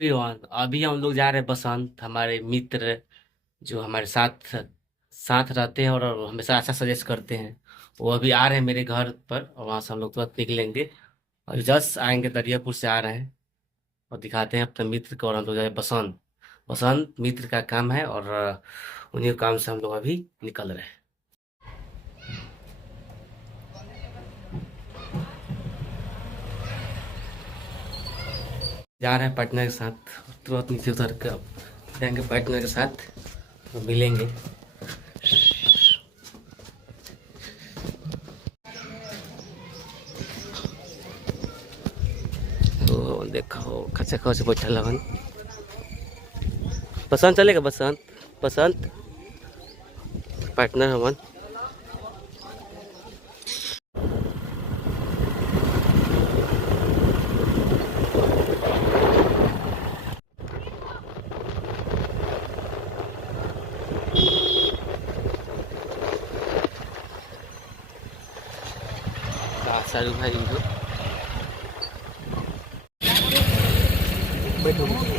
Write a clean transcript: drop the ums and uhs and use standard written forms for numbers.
Everyone, अभी हम लोग जा रहे हैं बसंत। हमारे मित्र जो हमारे साथ साथ रहते हैं और हमेशा अच्छा सजेस्ट करते हैं, वो अभी आ रहे हैं मेरे घर पर और वहां से हम लोग तुरंत निकलेंगे और जस्ट आएंगे। दरियापुर से आ रहे हैं और दिखाते हैं अपने मित्र को और हम लोग जाए बसंत। बसंत मित्र का काम है और उन्हीं काम से हम लोग अभी निकल रहे हैं। जा रहे हैं पार्टनर के साथ, तुरंत नीचे उतर कर जाएंगे पार्टनर के साथ तो मिलेंगे। तो देखो खचा खच बैठल हवन। बसंत चलेगा, बसंत बसंत पार्टनर हवन। सारू भाई बैठो।